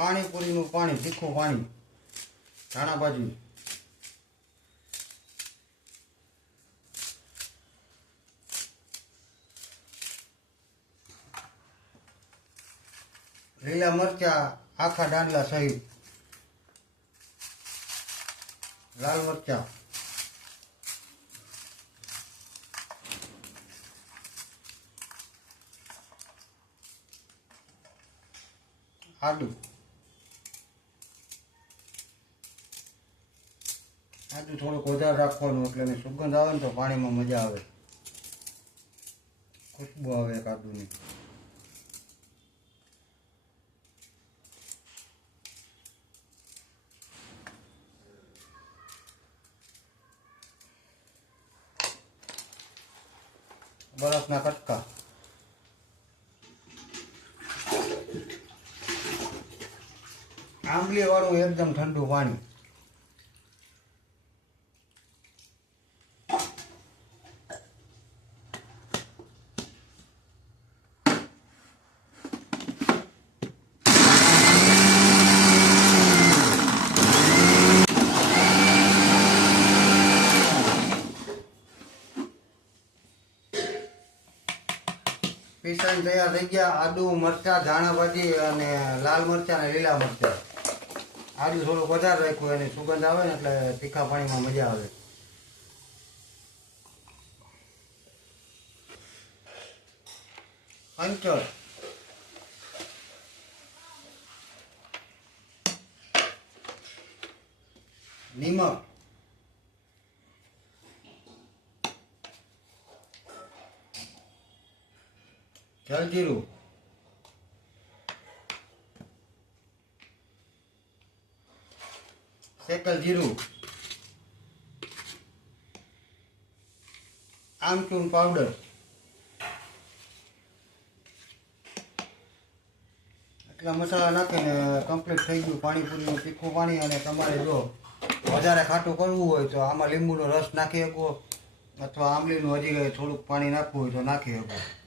પાણીપુરીનું પાણી, તીખું પાણી, ધાણા ભાજી, લીલા મરચા આખા દાંડલા સહિત, લાલ મરચા, આદુ થોડુંક વધારે રાખવાનું એટલે એની સુગંધ આવે ને તો પાણીમાં મજા આવે, ખુશ્બુ આવે એક આદુની. બરફના કટકા, આંબલી વાળું એકદમ ઠંડુ પાણી, પીસાઈને તૈયાર થઈ ગયા. આદુ, મરચા, ધાણા ભાજી અને લાલ મરચા અને લીલા મરચા. આદુ થોડુંક વધારે રાખ્યું, એની સુગંધ આવે ને એટલે તીખા પાણીમાં મજા આવે. હંચળ, નિમક, જલજીરું, શેકેલ જીરું, આમચૂર પાવડર, એટલા મસાલા નાખીને કમ્પ્લીટ થઈ ગયું પાણીપુરીનું તીખું પાણી. અને તમારે જો વધારે ખાટું કરવું હોય તો આમાં લીંબુનો રસ નાખી શકો, અથવા આંબલીનું હજી થોડુંક પાણી નાખવું હોય તો નાખી શકો.